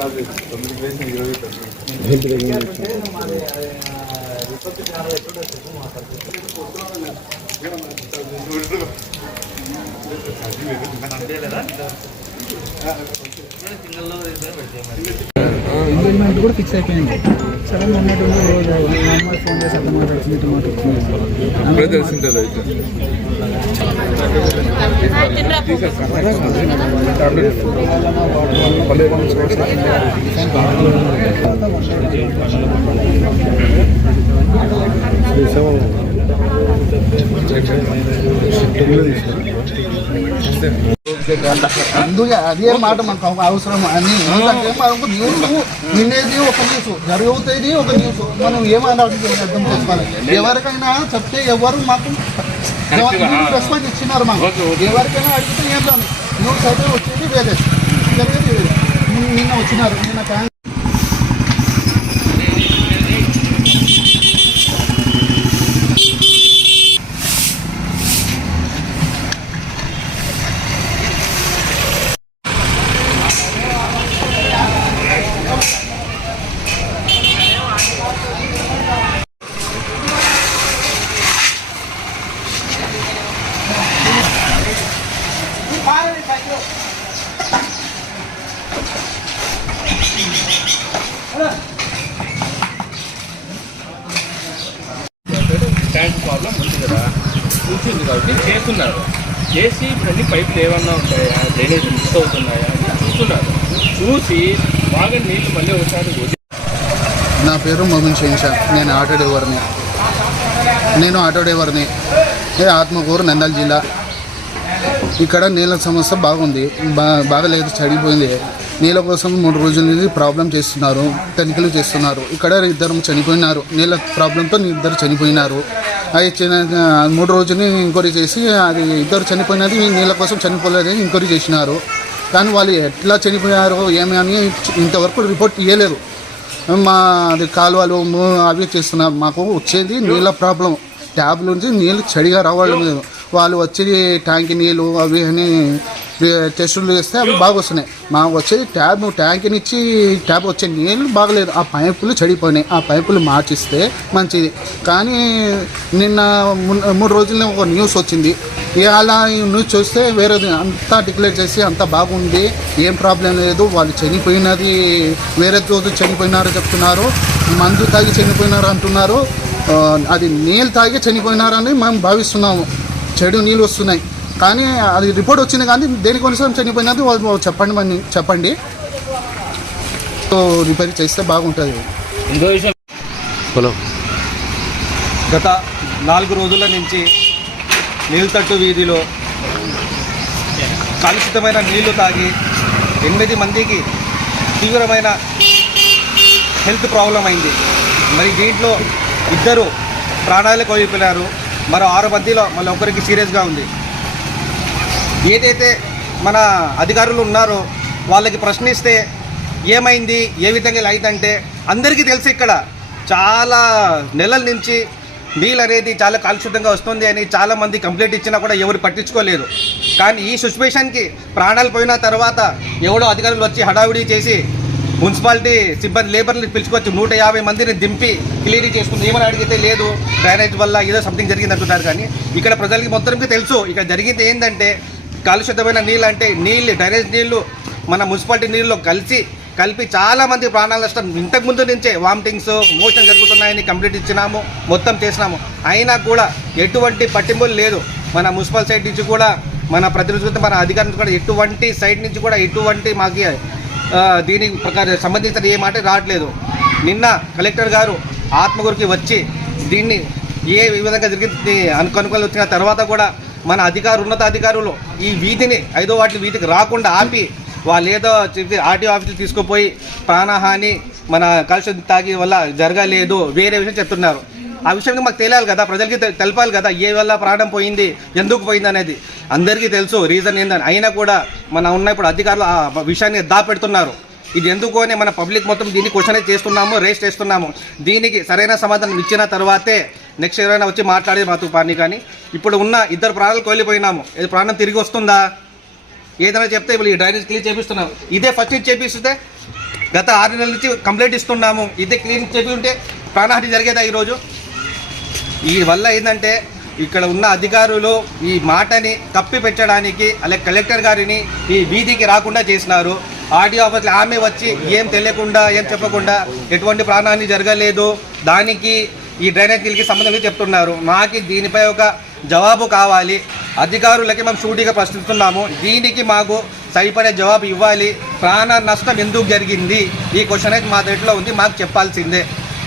Charges తొమ్మిది place ఇరవై పెట్టారు సింగల్లో పెట్టాము ఎంగేజ్మెంట్ కూడా ఫిక్స్ అయిపోయింది. రోజు మా అమ్మాయి ఫోన్ చేసి అట్లా మాట్లాడుతుంది. అయితే. అందుకే అదే మాట మనకు అవసరం. అని న్యూస్ వినేది ఒక న్యూస్ జరుగుతుంది ఒక న్యూస్. మనం ఏమైనా అర్థం చేసుకోవాలి. ఎవరికైనా చెప్తే ఎవరు మాకు రెస్పాన్స్ ఇచ్చినారు మాకు. ఎవరికైనా అడిగితే ఏం రాదు న్యూస్ అయితే వచ్చేది వేరే. జరిగేది నిన్న వచ్చినారు. నిన్న ట్యాంక్ ప్రాబ్లం ఉంది కదా. కూర్చుంది కాబట్టి చేస్తున్నారు. చేసి ఇప్పుడు అన్ని పైపులు ఏమన్నా ఉంటాయా? డ్రైనేజ్ మిస్ అవుతున్నాయా అని చూస్తున్నారు. చూసి బాగా నీళ్ళు మళ్ళీ ఒకసారి నా పేరు మోహన్ శేషా నేను ఆటో డ్రైవర్ని. నేను ఆటో డ్రైవర్ని. ఏ ఆత్మకూరు నందల్ జిల్లా. ఇక్కడ నీళ్ళ సమస్య బాగుంది. బా బాగలేదు చనిపోయింది నీళ్ళ కోసం మూడు రోజుల నుంచి ప్రాబ్లం చేస్తున్నారు తనిఖీలు చేస్తున్నారు. ఇక్కడ ఇద్దరు చనిపోయినారు. నీళ్ళ ప్రాబ్లంతో ఇద్దరు చనిపోయినారు. అది చిన్న- మూడు రోజుని ఎంక్వైరీ చేసి అది ఇద్దరు చనిపోయినది నీళ్ళ కోసం చనిపోలేదని ఎంక్వైరీ చేసినారు. కానీ వాళ్ళు ఎట్లా చనిపోయారో ఏమి అని ఇంతవరకు రిపోర్ట్ ఇవ్వలేదు మా అది కాలువలు అవి చేస్తున్నారు. మాకు వచ్చేది నీళ్ళ ప్రాబ్లం ట్యాబ్ నుంచి నీళ్ళు చడిగా రావడం లేదు. వాళ్ళు వచ్చి ట్యాంక్ నీళ్ళు అవి అని టెస్టులు చేస్తే అవి బాగా వస్తున్నాయి. మాకు వచ్చేది ట్యాబ్ ట్యాంక్ని ఇచ్చి ట్యాబ్ వచ్చే నీళ్ళు బాగలేదు. ఆ పైపులు చెడిపోయినాయి. ఆ పైపులు మార్చిస్తే మంచిది. కానీ నిన్న మూడు రోజుల్లో ఒక న్యూస్ వచ్చింది. ఇవాళ న్యూస్ చూస్తే వేరేది అంతా డిక్లేర్ చేసి అంతా బాగుంది. ఏం ప్రాబ్లం లేదు. వాళ్ళు చనిపోయినది వేరే రోజు చనిపోయినారు చెప్తున్నారు. మందు తాగి చనిపోయినారు అంటున్నారు. అది నీళ్ళు తాగి చనిపోయినారని మేము భావిస్తున్నాము. చెడు నీళ్ళు వస్తున్నాయి. కానీ అది రిపోర్ట్ వచ్చింది కానీ దేనికోసం చనిపోయినది వాళ్ళు చెప్పండి మని చెప్పండి. సో రిపేర్ చేస్తే బాగుంటుంది. ఇంకో విషయం. గత నాలుగు రోజుల నుంచి నీళ్ళతట్టు వీధిలో కలుషితమైన నీళ్ళు తాగి ఎనిమిది మందికి తీవ్రమైన హెల్త్ ప్రాబ్లం అయింది. మరి దీంట్లో ఇద్దరు ప్రాణాలు కోల్పోయినారు. మరో ఆరు మందిలో మళ్ళీ ఒకరికి సీరియస్గా ఉంది. ఏదైతే మన అధికారులు ఉన్నారో వాళ్ళకి ప్రశ్నిస్తే ఏమైంది ఏ విధంగా అయిందంటే అందరికీ తెలుసు ఇక్కడ. చాలా నెలల నుంచి నీళ్ళు అనేది చాలా కాలుషితంగా వస్తుంది అని చాలామంది కంప్లైంట్ ఇచ్చినా కూడా ఎవరు పట్టించుకోలేదు కానీ ఈ సిచ్యువేషన్కి ప్రాణాలు పోయిన తర్వాత ఎవడో అధికారులు వచ్చి హడావిడి చేసి మున్సిపాలిటీ సిబ్బంది లేబర్ని పిలుచుకొచ్చి నూట యాభై మందిని దింపి క్లీనింగ్ చేసుకుంది. ఏమని అడిగితే లేదు డ్రైనేజ్ వల్ల ఏదో సంథింగ్ జరిగింది అంటున్నారు కానీ ఇక్కడ ప్రజలకి మొత్తానికి తెలుసు. ఇక్కడ జరిగింది ఏంటంటే కలుషితమైన నీళ్ళు అంటే నీళ్ళు డ్రైనేజ్ నీళ్ళు మన మున్సిపాలిటీ నీళ్ళు కలిసి కలిపి చాలా మంది ప్రాణాల నష్టం. ఇంతకు ముందు నుంచే వామిటింగ్స్ మోషన్ జరుగుతున్నాయని కంప్లీట్ ఇచ్చినాము మొత్తం చేసినాము. అయినా కూడా ఎటువంటి పట్టింపులు లేదు. మన మున్సిపల్ సైడ్ నుంచి కూడా మన ప్రతినిధులతో మన అధికారుల కూడా ఎటువంటి సైడ్ నుంచి కూడా ఎటువంటి మాకు దీని ప్రకారం సంబంధించిన ఏ మాట రావట్లేదు. నిన్న కలెక్టర్ గారు ఆత్మగురికి వచ్చి దీన్ని ఏ విధంగా జరిగింది అను వచ్చిన తర్వాత కూడా మన అధికారు ఉన్నత అధికారులు ఈ వీధిని ఐదో వాటి వీధికి రాకుండా ఆపి వాళ్ళు ఏదో చెప్పి ఆర్టీఓ ఆఫీసులు తీసుకుపోయి ప్రాణహాని మన కలుషితం తాగి వల్ల జరగలేదు వేరే విషయం చెప్తున్నారు. ఆ విషయం మాకు తెలియాలి కదా ప్రజలకి తెలపాలి కదా ఏ వల్ల ప్రాణం పోయింది ఎందుకు పోయింది అనేది. అందరికీ తెలుసు రీజన్ ఏందని. అయినా కూడా మన ఉన్న ఇప్పుడు అధికారులు ఆ విషయాన్ని దాపెడుతున్నారు. ఇది ఎందుకు అని మన పబ్లిక్ మొత్తం దీన్ని క్వశ్చన్ చేస్తున్నాము రేస్ చేస్తున్నాము. దీనికి సరైన సమాధానం ఇచ్చిన తర్వాతే నెక్స్ట్ ఎవరైనా వచ్చి మాట్లాడేది మా తుపాన్ని కానీ. ఇప్పుడు ఉన్న ఇద్దరు ప్రాణాలు కోల్పోయినాము. ఇది ప్రాణం తిరిగి వస్తుందా? ఏదైనా చెప్తే వీళ్ళు ఈ డ్రైనేజ్ క్లీన్ చేపిస్తున్నాము ఇదే ఫస్ట్ నుంచి చేపిస్తే గత ఆరు నెలల నుంచి కంప్లైంట్ ఇస్తున్నాము. ఇదే క్లీన్ చేపి ఉంటే ప్రాణహాని జరిగేదా ఈరోజు? ఈ వల్ల ఏంటంటే ఇక్కడ ఉన్న అధికారులు ఈ మాటని కప్పి పెట్టడానికి అలాగే కలెక్టర్ గారిని ఈ వీధికి రాకుండా చేసినారు. ఆర్డీఓ ఆఫీస్లో ఆమె వచ్చి ఏం తెలియకుండా ఏం చెప్పకుండా ఎటువంటి ప్రాణాన్ని జరగలేదు. దానికి ఈ డ్రైనేజ్ నీళ్ళకి సంబంధం చెప్తున్నారు. మాకు దీనిపై ఒక జవాబు కావాలి. అధికారులకి మేము సూటిగా ప్రశ్నిస్తున్నాము. దీనికి మాకు సరిపడే జవాబు ఇవ్వాలి. ప్రాణ నష్టం ఎందుకు జరిగింది? ఈ క్వశ్చన్ అయితే మా దగ్గరలో ఉంది. మాకు చెప్పాల్సిందే.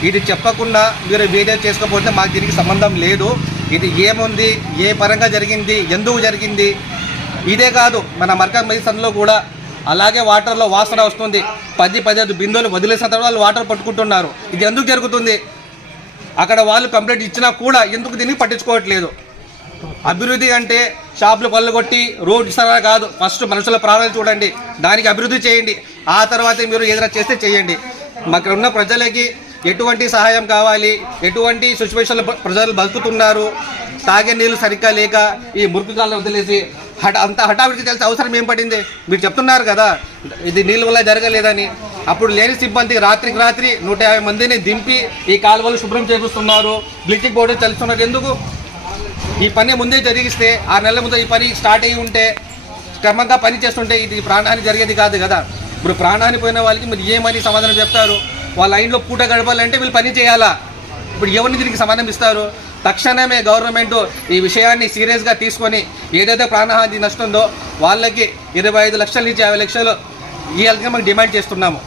ఇది చెప్పకుండా మీరు వీడియో చేసుకోకపోతే మాకు దీనికి సంబంధం లేదు. ఇది ఏముంది? ఏ పరంగా జరిగింది? ఎందుకు జరిగింది? ఇదే కాదు మన మర్కజ్ మైసన్లో కూడా అలాగే వాటర్లో వాసన వస్తుంది. పది పదిహేను బిందువులు వదిలేసిన తర్వాత వాళ్ళు వాటర్ పట్టుకుంటున్నారు. ఇది ఎందుకు జరుగుతుంది? అక్కడ వాళ్ళు కంప్లైంట్ ఇచ్చినా కూడా ఎందుకు దీన్ని పట్టించుకోవట్లేదు? అభివృద్ధి అంటే షాపులు పళ్ళు కొట్టి రోడ్ సరా కాదు. ఫస్ట్ మనుషుల ప్రాణాలు చూడండి. దానికి అభివృద్ధి చేయండి. ఆ తర్వాత మీరు ఏదైనా చేస్తే చేయండి. మాకు ఉన్న ప్రజలకి ఎటువంటి సహాయం కావాలి? ఎటువంటి సిచ్యువేషన్లో ప్రజలు బతుకుతున్నారు? తాగే నీళ్ళు సరిగ్గా లేక ఈ మురికి కాళ్ళు వదిలేసి హఠ అంత హఠావిడికి తెలిసి అవసరం ఏం పడింది? మీరు చెప్తున్నారు కదా ఇది నీళ్ళ వల్ల జరగలేదని. అప్పుడు లేని సిబ్బంది రాత్రికి రాత్రి నూట యాభై మందిని దింపి ఈ కాలువలు శుభ్రం చేపిస్తున్నారు. బ్లీచింగ్ పౌడర్ చల్లుతున్నారు ఎందుకు? ఈ పని ముందే జరిగిస్తే ఆ నెలల ముందు ఈ పని స్టార్ట్ అయ్యి ఉంటే క్రమంగా పని చేస్తుంటే ఇది ప్రాణహాని జరిగేది కాదు కదా. ఇప్పుడు ప్రాణాన్ని పోయిన వాళ్ళకి మీరు ఏమని సమాధానం చెప్తారు? వాళ్ళ లైన్లో పూట గడపాలంటే వీళ్ళు పని చేయాలా? ఇప్పుడు ఎవరిని దీనికి సమాధానం ఇస్తారు? తక్షణమే గవర్నమెంట్ ఈ విషయాన్ని సీరియస్గా తీసుకొని ఏదైతే ప్రాణహాని నష్టందో వాళ్ళకి ఇరవై ఐదు లక్షల నుంచి యాభై లక్షలు ఇవ్వాలని మనం డిమాండ్ చేస్తున్నాము.